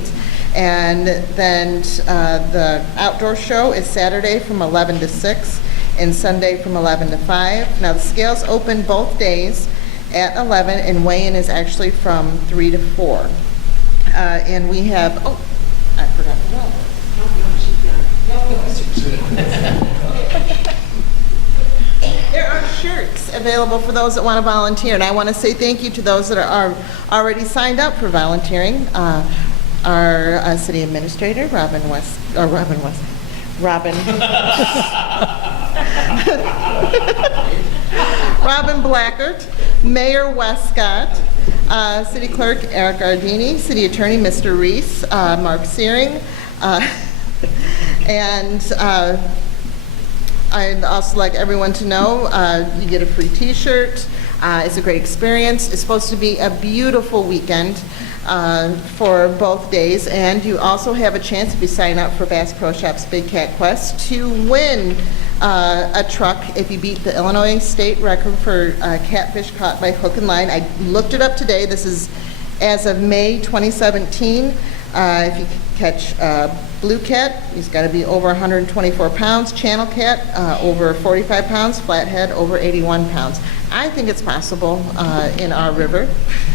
And then the outdoor show is Saturday from 11 to 6 and Sunday from 11 to 5. Now, the scales open both days at 11, and weigh-in is actually from 3 to 4. And we have, oh, I forgot the wallet. There are shirts available for those that want to volunteer, and I want to say thank you to those that are already signed up for volunteering. Our city administrator, Robin Blackert, Mayor Westcott, City Clerk Eric Ardini, City Attorney Mr. Reese, Mark Searing, and I'd also like everyone to know you get a free t-shirt. It's a great experience. It's supposed to be a beautiful weekend. for both days, and you also have a chance, if you sign up for Bass Pro Shops Big Cat Quest, to win a truck if you beat the Illinois state record for catfish caught by hook and line. I looked it up today. This is as of May 2017. If you catch blue cat, he's got to be over 124 pounds. Channel cat, over 45 pounds. Flathead, over 81 pounds. I think it's possible in our river.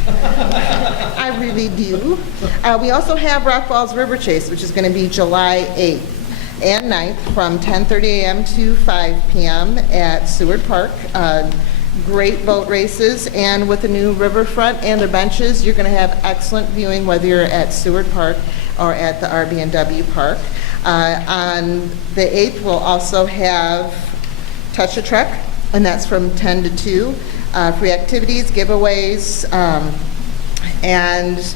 I really do. We also have Rock Falls River Chase, which is going to be July 8th and 9th from 10:30 a.m. to 5 p.m. at Seward Park. Great boat races, and with the new riverfront and the benches, you're going to have excellent viewing whether you're at Seward Park or at the RB&W Park. On the 8th, we'll also have Touch a Truck, and that's from 10 to 2. Free activities, giveaways, and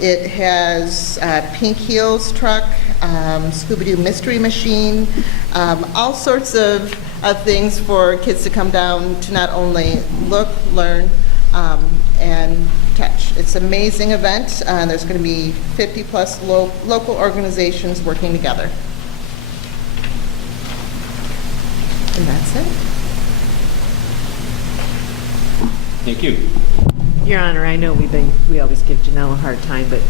it has Pink Heels truck, Scooby-Doo Mystery Machine, all sorts of things for kids to come down to not only look, learn, and touch. It's an amazing event. There's going to be 50-plus local organizations working together. And that's it. Thank you. Your Honor, I know we always give Janelle a hard time, but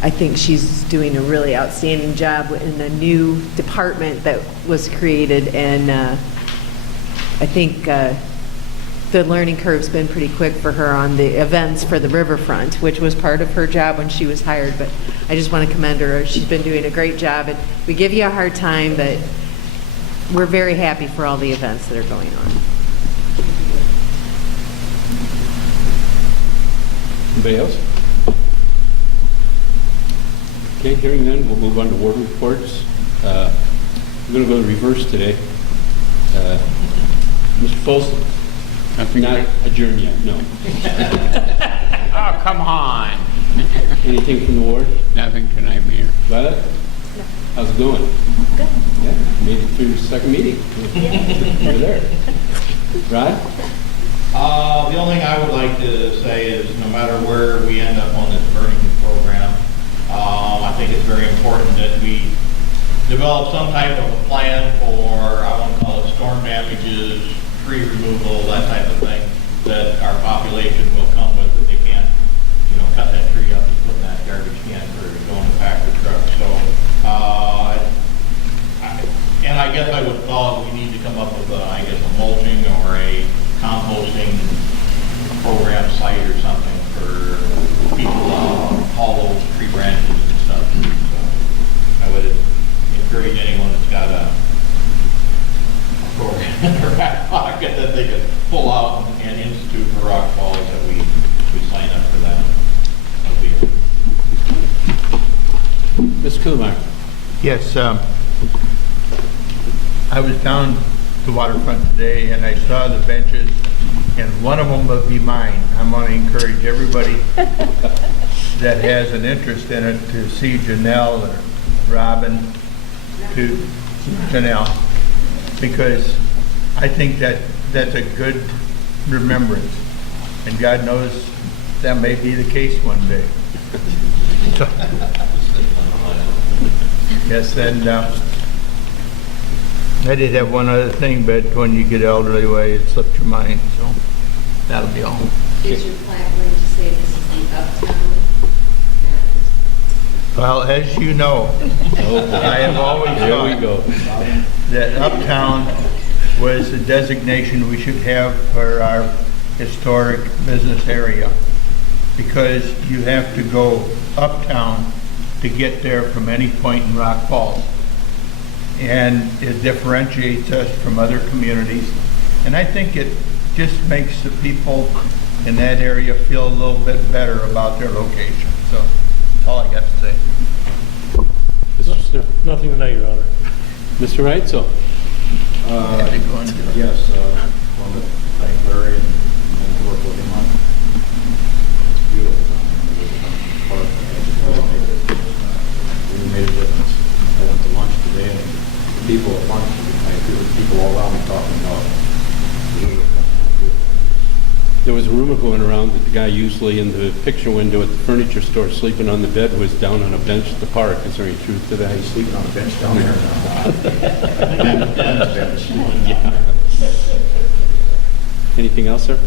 I think she's doing a really outstanding job in the new department that was created, and I think the learning curve's been pretty quick for her on the events for the riverfront, which was part of her job when she was hired, but I just want to commend her. She's been doing a great job, and we give you a hard time, but we're very happy for all the events that are going on. Anybody else? Okay, hearing none, we'll move on to ward reports. We're going to go reverse today. Mr. Folsom, not adjourned yet, no. Oh, come on. Anything from the ward? Nothing tonight, Mayor. Violet? How's it going? Good. Yeah, made it through the second meeting. You're there. Rod? The only thing I would like to say is no matter where we end up on this burning program, I think it's very important that we develop some type of a plan for, I want to call it storm damages, tree removal, that type of thing, that our population will come with, that they can't, cut that tree up and put in that garbage can for going to pack their truck. So, and I guess I would thought we need to come up with a mulching or a composting program site or something for people to haul those tree branches and stuff. So I would encourage anyone that's got a program in their back pocket that they could pull out and institute for Rock Falls, that we sign up for that. That'll be it. Mr. Kumar? Yes, I was down the waterfront today and I saw the benches, and one of them will be mine. I'm going to encourage everybody that has an interest in it to see Janelle or Robin to Janelle, because I think that's a good remembrance, and God knows that may be the case one day. So, yes, and I did have one other thing, but when you get elderly way, it slipped your mind, so that'll be all. Is your plan going to say this is the uptown? Well, as you know, I have always thought that uptown was the designation we should have for our historic business area, because you have to go uptown to get there from any point in Rock Falls. And it differentiates us from other communities. And I think it just makes the people in that area feel a little bit better about their location. So that's all I got to say. Mr. Stern? Nothing tonight, Your Honor. Mr. Reitzel? Yes, I want to thank Larry and work with him on it's beautiful. Really made a difference. I went to lunch today, and people at lunch, I hear people all around me talking about There was a rumor going around that the guy usually in the picture window at the furniture store sleeping on the bed was down on a bench at the park. Is there any truth to that? He's sleeping on the bench down there. Anything else, sir?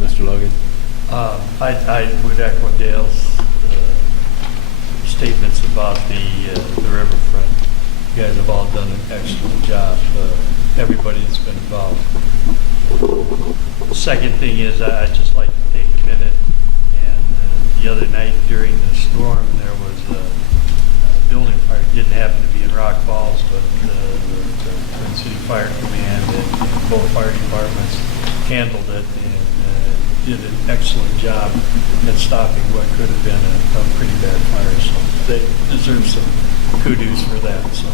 Mr. Logan? I would echo Dale's statements about the riverfront. You guys have all done an excellent job, everybody that's been involved. The second thing is, I'd just like to take a minute, and the other night during the storm, there was a building fire. It didn't happen to be in Rock Falls, but the Twin City Fire Command and both fire departments handled it and did an excellent job at stopping what could have been a pretty bad fire. So they deserve some kudos for that. So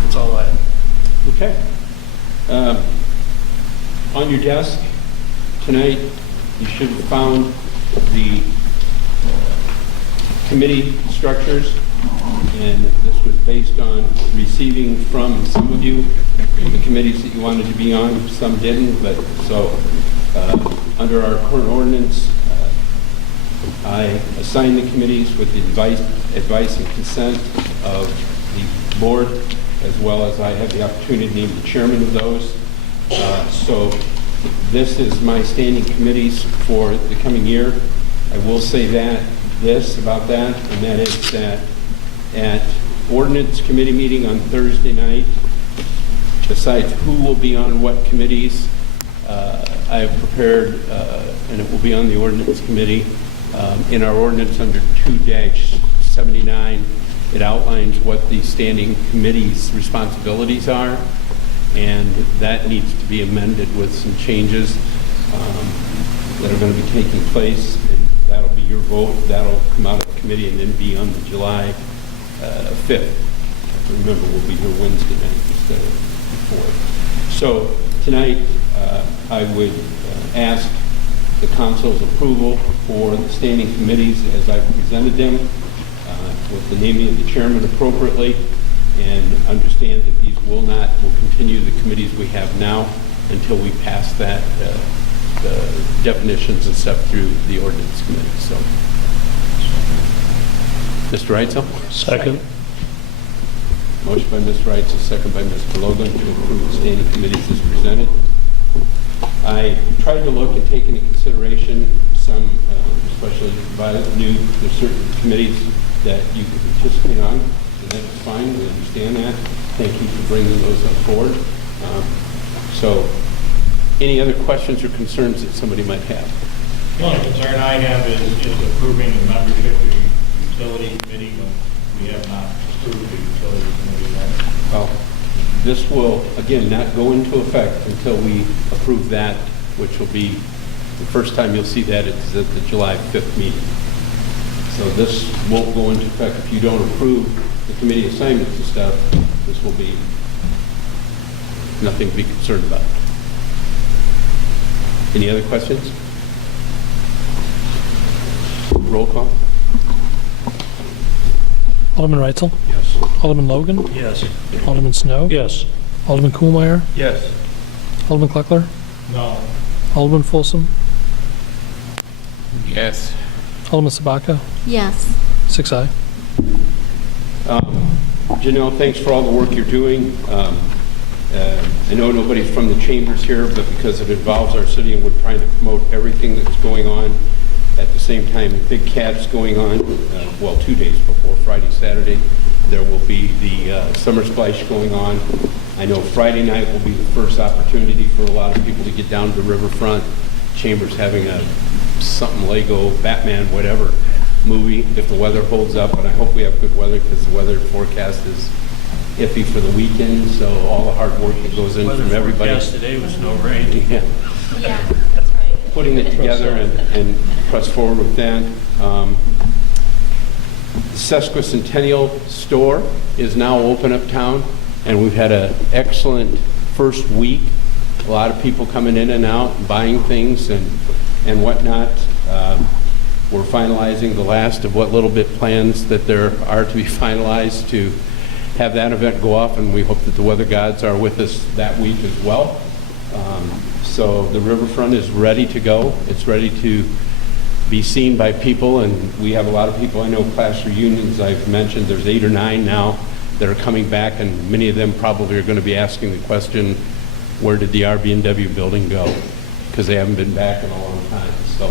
that's all I have. Okay. On your desk tonight, you should have found the committee structures, and this was based on receiving from some of you the committees that you wanted to be on. Some didn't, but so under our current ordinance, I assign the committees with the advice and consent of the board, as well as I have the opportunity to name the chairman of those. So this is my standing committees for the coming year. I will say about that, and that is that at ordinance committee meeting on Thursday night, besides who will be on what committees, I have prepared, and it will be on the ordinance committee, in our ordinance under 2-79, it outlines what the standing committee's responsibilities are, and that needs to be amended with some changes that are going to be taking place, and that'll be your vote. That'll come out of the committee and then be on the July 5th. Remember, we'll be here Wednesday night instead of before. So tonight, I would ask the council's approval for the standing committees as I've presented them, with the naming of the chairman appropriately, and understand that these will continue the committees we have now until we pass that, the definitions and stuff through the ordinance committee. So, Mr. Reitzel? Second. Motion by Mr. Reitzel, second by Mr. Logan to approve the standing committees as presented. I tried to look and take into consideration some, especially there's certain committees that you can participate on, and that's fine, we understand that. Thank you for bringing those up forward. So, any other questions or concerns that somebody might have? The only concern I have is approving the membership of the utility committee when we have not approved the utility committee. Well, this will, again, not go into effect until we approve that, which will be, the first time you'll see that is at the July 5th meeting. So this won't go into effect if you don't approve the committee assignments and stuff. This will be nothing to be concerned about. Any other questions? Roll call. Alderman Reitzel? Yes. Alderman Logan? Yes. Alderman Snow? Yes. Alderman Kuhlmeier? Yes. Alderman Kleckler? No. Alderman Folsom? Yes. Alderman Sabaka? Yes. 6-0. Janelle, thanks for all the work you're doing. I know nobody's from the chambers here, but because it involves our city and we're trying to promote everything that's going on, at the same time, Big Cat's going on, 2 days before, Friday, Saturday. There will be the Summer Splash going on. I know Friday night will be the first opportunity for a lot of people to get down to the riverfront. Chambers having a something Lego, Batman, whatever movie, if the weather holds up, and I hope we have good weather because the weather forecast is iffy for the weekend, so all the hard work that goes in from everybody. Yesterday was no rain. Yeah. Yeah, that's right. Putting it together and press forward with that. The Sesquicentennial store is now open uptown, and we've had an excellent first week. A lot of people coming in and out, buying things and whatnot. We're finalizing the last of what little bit plans that there are to be finalized to have that event go off, and we hope that the weather gods are with us that week as well. So the riverfront is ready to go. It's ready to be seen by people, and we have a lot of people. I know class reunions, I've mentioned, there's 8 or 9 now that are coming back, and many of them probably are going to be asking the question, where did the RB&W building go? Because they haven't been back in a long time. So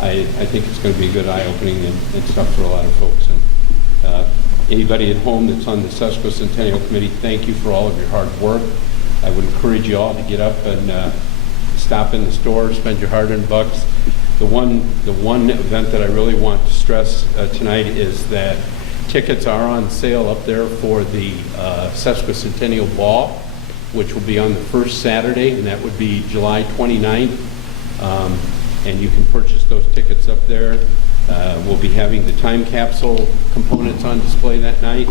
I think it's going to be a good eye-opening and stuff for a lot of folks. And anybody at home that's on the Sesquicentennial Committee, thank you for all of your hard work. I would encourage you all to get up and stop in the store, spend your hard-earned bucks. The one event that I really want to stress tonight is that tickets are on sale up there for the Sesquicentennial Ball, which will be on the first Saturday, and that would be July 29th. And you can purchase those tickets up there. We'll be having the time capsule components on display that night.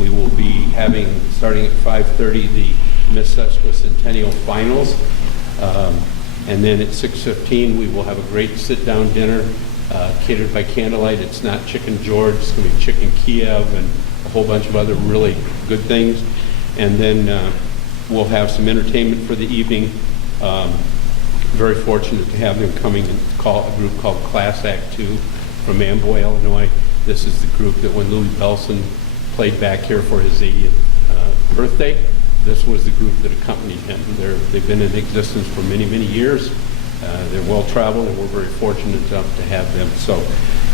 We will be having, starting at 5:30, the Miss Sesquicentennial Finals. And then at 6:15, we will have a great sit-down dinner catered by candlelight. It's not Chicken George, it's going to be Chicken Kiev and a whole bunch of other really good things. And then we'll have some entertainment for the evening. Very fortunate to have them coming and call a group called Class Act 2 from Amboy, Illinois. This is the group that when Louis Bellson played back here for his 80th birthday, this was the group that accompanied him. They've been in existence for many, many years. They're well-traveled, and we're very fortunate enough to have them. So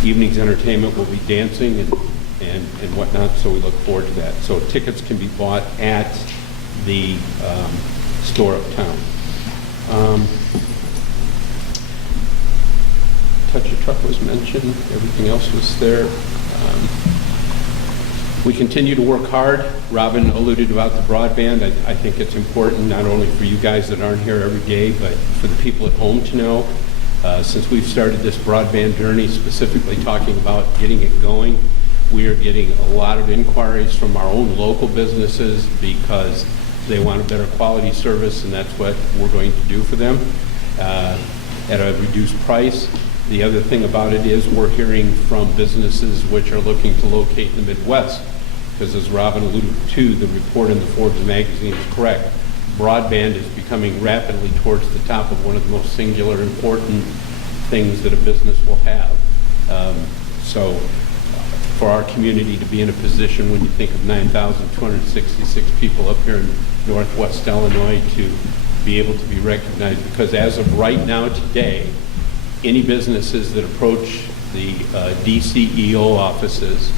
evening's entertainment will be dancing and whatnot, so we look forward to that. So tickets can be bought at the store uptown. Touch a Truck was mentioned. Everything else was there. We continue to work hard. Robin alluded about the broadband. I think it's important not only for you guys that aren't here every day, but for the people at home to know. Since we've started this broadband journey, specifically talking about getting it going, we are getting a lot of inquiries from our own local businesses because they want a better quality service, and that's what we're going to do for them at a reduced price. The other thing about it is we're hearing from businesses which are looking to locate in the Midwest, because as Robin alluded to, the report in the Forbes magazine is correct. Broadband is becoming rapidly towards the top of one of the most singular important things that a business will have. So for our community to be in a position, when you think of 9,266 people up here in Northwest Illinois, to be able to be recognized, because as of right now today, any businesses that approach the DCEO offices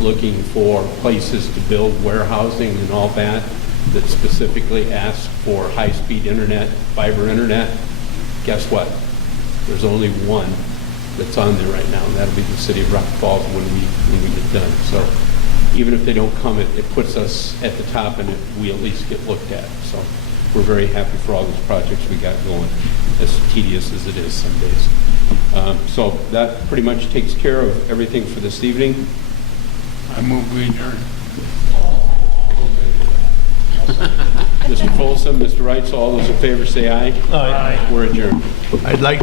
looking for places to build warehousing and all that specifically ask for high-speed internet, fiber internet, guess what? There's only one that's on there right now, and that'll be the city of Rock Falls when we get done. So even if they don't come, it puts us at the top, and we at least get looked at. So we're very happy for all these projects we got going, as tedious as it is some days. So that pretty much takes care of everything for this evening. I move we adjourn. Mr. Folsom, Mr. Wright, so all those in favor say aye. Aye. We're adjourned. I'd like